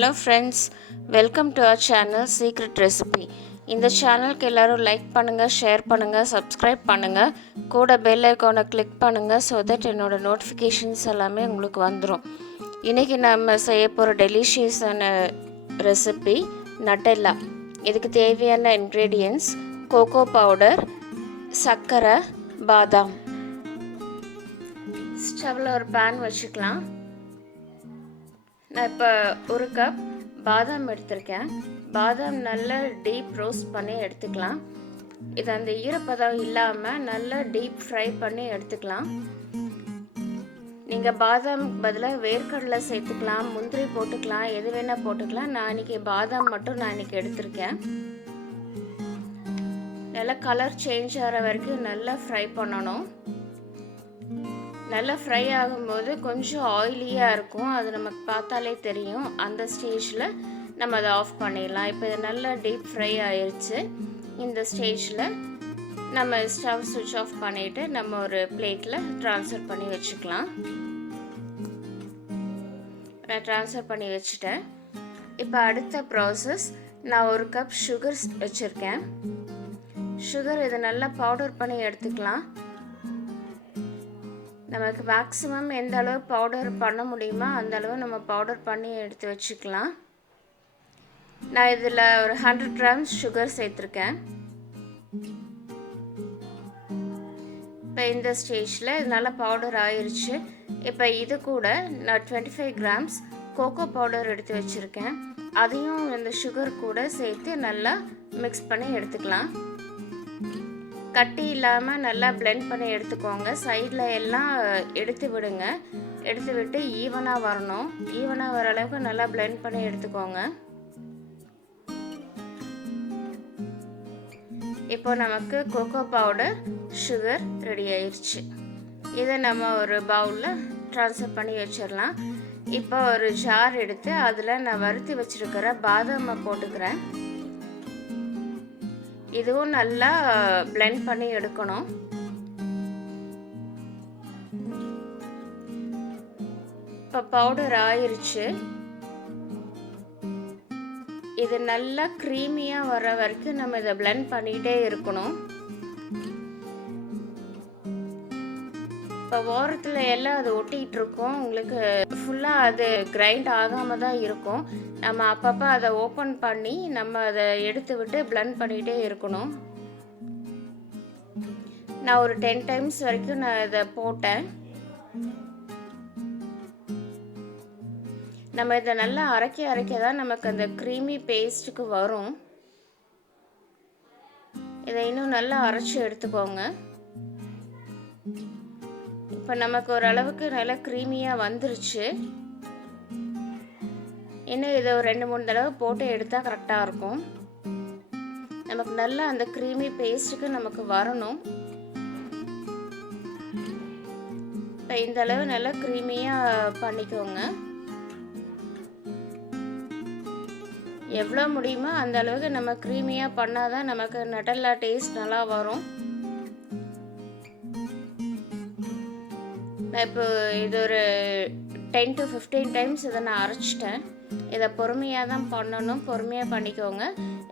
Hello friends, welcome to our channel secret recipe. இந்த சேனலுக்கு எல்லோரும் லைக் பண்ணுங்கள், ஷேர் பண்ணுங்கள், சப்ஸ்கிரைப் பண்ணுங்கள், கூட பெல் ஐக்கானை கிளிக் பண்ணுங்கள். ஸோ தட் என்னோடய நோட்டிஃபிகேஷன்ஸ் எல்லாமே உங்களுக்கு வந்துடும். இன்றைக்கி நம்ம செய்ய போகிற டெலிஷியஸான ரெசிபி நட்டெல்லா. இதுக்கு தேவையான இன்க்ரீடியன்ட்ஸ் கோகோ பவுடர், சர்க்கரை, பாதாம். ஸ்டவ்வில் ஒரு பேன் வச்சுக்கலாம். நான் இப்போ ஒரு கப் பாதாம் எடுத்திருக்கேன். பாதாம் நல்லா டீப் ரோஸ்ட் பண்ணி எடுத்துக்கலாம். இது அந்த ஈரப்பதம் இல்லாமல் நல்லா டீப் ஃப்ரை பண்ணி எடுத்துக்கலாம். நீங்கள் பாதாம் பதிலாக வேர்க்கடலை சேர்த்துக்கலாம், முந்திரி போட்டுக்கலாம், எது வேணால் போட்டுக்கலாம். நான் இன்றைக்கி பாதாம் மட்டும் எடுத்திருக்கேன். நல்லா கலர் சேஞ்ச் ஆகிற வரைக்கும் நல்லா ஃப்ரை பண்ணணும். நல்லா ஃப்ரை ஆகும்போது கொஞ்சம் ஆயிலியாக இருக்கும், அது நமக்கு பார்த்தாலே தெரியும். அந்த ஸ்டேஜில் நம்ம அதை ஆஃப் பண்ணிடலாம். இப்போ இது நல்லா டீப் ஃப்ரை ஆயிடுச்சு. இந்த ஸ்டேஜில் நம்ம ஸ்டவ் சுவிட்ச் ஆஃப் பண்ணிவிட்டு நம்ம ஒரு பிளேட்டில் ட்ரான்ஸ்ஃபர் பண்ணி வச்சுக்கலாம். நான் ட்ரான்ஸ்ஃபர் பண்ணி வச்சுட்டேன். இப்போ அடுத்த ப்ராசஸ், நான் ஒரு கப் சுகர் வச்சுருக்கேன். சுகர் இதை நல்லா பவுடர் பண்ணி எடுத்துக்கலாம். நமக்கு மேக்ஸிமம் எந்த அளவு பவுடர் பண்ண முடியுமோ அந்த அளவு நம்ம பவுடர் பண்ணி எடுத்து வச்சுக்கலாம். நான் இதில் ஒரு 100 கிராம்ஸ் சுகர் சேர்த்துருக்கேன். இப்போ இந்த ஸ்டேஜில் இது நல்லா பவுடர் ஆயிடுச்சு. இப்போ இது கூட நான் 25 கிராம்ஸ் கோகோ பவுடர் எடுத்து வச்சுருக்கேன். அதையும் இந்த சுகர் கூட சேர்த்து நல்லா மிக்ஸ் பண்ணி எடுத்துக்கலாம். கட்டி இல்லாமல் நல்லா பிளெண்ட் பண்ணி எடுத்துக்கோங்க. சைடில் எல்லாம் எடுத்து விடுங்க. எடுத்து விட்டு ஈவனாக வரணும். ஈவனாக வர அளவுக்கு நல்லா பிளெண்ட் பண்ணி எடுத்துக்கோங்க. இப்போ நமக்கு கோகோ பவுடர், சுகர் ரெடி ஆயிடுச்சு. இதை நம்ம ஒரு பவுலில் ட்ரான்ஸ்ஃபர் பண்ணி வச்சிடலாம். இப்போ ஒரு ஜார் எடுத்து அதில் நான் வறுத்து வச்சுருக்கிற பாதாமை போட்டுக்கிறேன். இதுவும் நல்லா பிளெண்ட் பண்ணி எடுக்கணும். இப்போ பவுடர் ஆயிருச்சு. இது நல்லா க்ரீமியாக வர வரைக்கும் நம்ம இதை பிளெண்ட் பண்ணிகிட்டே இருக்கணும். இப்போ ஓரத்தில் எல்லாம் அது ஒட்டிகிட்டு இருக்கும். உங்களுக்கு ஃபுல்லாக அது கிரைண்ட் ஆகாமல் தான் இருக்கும். நம்ம அப்பப்போ அதை ஓப்பன் பண்ணி நம்ம அதை எடுத்து விட்டு பிளெண்ட் பண்ணிகிட்டே இருக்கணும். நான் ஒரு 10 டைம்ஸ் வரைக்கும் நான் இதை போட்டேன். நம்ம இதை நல்லா அரைக்க தான் நமக்கு அந்த க்ரீமி பேஸ்ட்டுக்கு வரும். இதை இன்னும் நல்லா அரைச்சி எடுத்துக்கோங்க. இப்போ நமக்கு ஓரளவுக்கு நல்லா க்ரீமியாக வந்துருச்சு. இன்னும் இதை ஒரு 2-3 தடவை போட்டு எடுத்தால் கரெக்டாக இருக்கும். நமக்கு நல்லா அந்த க்ரீமி பேஸ்ட்டுக்கு நமக்கு வரணும். இப்போ இந்த அளவு நல்லா க்ரீமியாக பண்ணிக்கோங்க. எவ்வளோ முடியுமோ அந்த அளவுக்கு நம்ம க்ரீமியாக பண்ணால் தான் நமக்கு நட்டெல்லா டேஸ்ட் நல்லா வரும். நான் இப்போ இது ஒரு 10 to 15 டைம்ஸ் இதை நான் அரைச்சிட்டேன். இதை பொறுமையாக தான் பண்ணணும், பொறுமையாக பண்ணிக்கோங்க.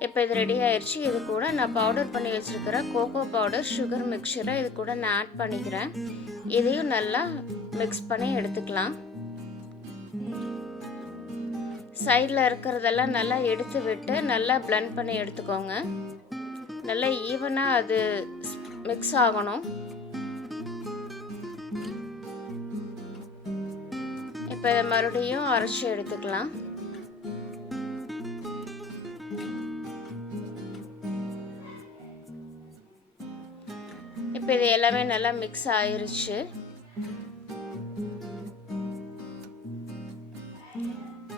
இப்போ இது ரெடி ஆயிடுச்சு. இது கூட நான் பவுடர் பண்ணி வச்சுருக்கிற கோகோ பவுடர், சுகர் மிக்சரை இது கூட நான் ஆட் பண்ணிக்கிறேன். இதையும் நல்லா மிக்ஸ் பண்ணி எடுத்துக்கலாம். சைடில் இருக்கிறதெல்லாம் நல்லா எடுத்து விட்டு நல்லா பிளெண்ட் பண்ணி எடுத்துக்கோங்க. நல்லா ஈவனாக அது மிக்ஸ் ஆகணும். இப்போ இதை மறுபடியும் அரைச்சி எடுத்துக்கலாம். இப்போ இது எல்லாமே நல்லா மிக்ஸ் ஆயிருச்சு.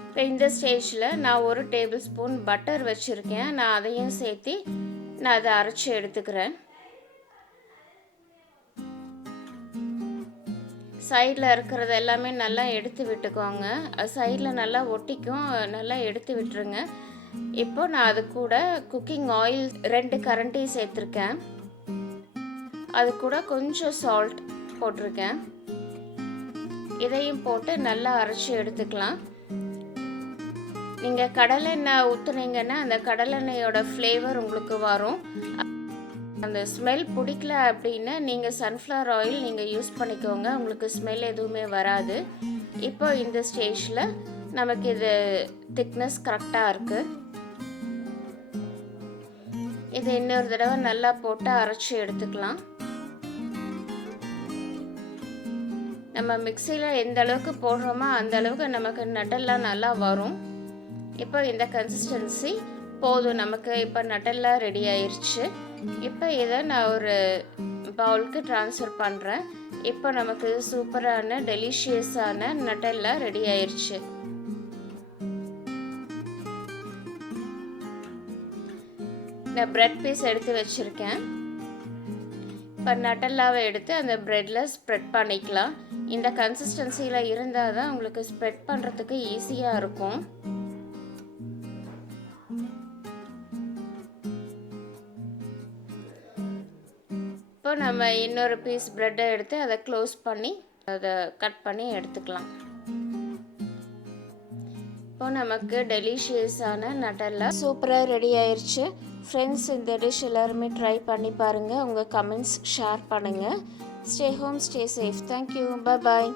இப்போ இந்த ஸ்டேஜில் நான் 1 டேபிள் ஸ்பூன் பட்டர் வச்சுருக்கேன். நான் அதையும் சேர்த்து நான் அதை அரைச்சி எடுத்துக்கிறேன். சைடில் இருக்கிறது எல்லாமே நல்லா எடுத்து விட்டுக்கோங்க. சைடில் நல்லா ஒட்டிக்கும், நல்லா எடுத்து விட்டுருங்க. இப்போ நான் அது கூட குக்கிங் ஆயில் 2 கரண்டி சேர்த்துருக்கேன். அது கூட கொஞ்சம் சால்ட் போட்டிருக்கேன். இதையும் போட்டு நல்லா அரைச்சி எடுத்துக்கலாம். நீங்கள் கடலெண்ணெய் ஊற்றுனீங்கன்னா அந்த கடலெண்ணெயோட ஃப்ளேவர் உங்களுக்கு வரும். அந்த ஸ்மெல் பிடிக்கல அப்படின்னா நீங்கள் சன்ஃப்ளவர் ஆயில் நீங்கள் யூஸ் பண்ணிக்கோங்க, உங்களுக்கு ஸ்மெல் எதுவுமே வராது. இப்போ இந்த ஸ்டேஜில் நமக்கு இது திக்னஸ் கரெக்டாக இருக்குது. இது இன்னொரு தடவை நல்லா போட்டு அரைச்சி எடுத்துக்கலாம். நம்ம மிக்சியில் எந்த அளவுக்கு போடுறோமோ அந்த அளவுக்கு நமக்கு நட்டெல்லா நல்லா வரும். இப்போ இந்த கன்சிஸ்டன்சி போதும் நமக்கு. இப்போ நட்டெல்லா ரெடி ஆயிடுச்சு. இப்போ இதை நான் ஒரு பவுலுக்கு ட்ரான்ஸ்ஃபர் பண்ணுறேன். இப்போ நமக்கு சூப்பரான டெலிஷியஸான நட்டெல்லா ரெடி ஆயிடுச்சு. நான் ப்ரெட் பீஸ் எடுத்து வச்சுருக்கேன். இப்போ நட்டெல்லாவை எடுத்து அந்த ப்ரெட்டில் ஸ்ப்ரெட் பண்ணிக்கலாம். இந்த கன்சிஸ்டன்சியில் இருந்தால் தான் உங்களுக்கு ஸ்ப்ரெட் பண்ணுறதுக்கு ஈஸியாக இருக்கும். இப்போ நம்ம இன்னொரு பீஸ் ப்ரெட்டை எடுத்து அதை க்ளோஸ் பண்ணி அதை கட் பண்ணி எடுத்துக்கலாம். இப்போ நமக்கு டெலிஷியஸான நட்டெல்லா சூப்பராக ரெடி ஆயிடுச்சு. ஃப்ரெண்ட்ஸ், இந்த டிஷ் எல்லாருமே ட்ரை பண்ணி பாருங்கள். உங்கள் கமெண்ட்ஸ் ஷேர் பண்ணுங்கள். Stay home, stay safe. Thank you. பாய்.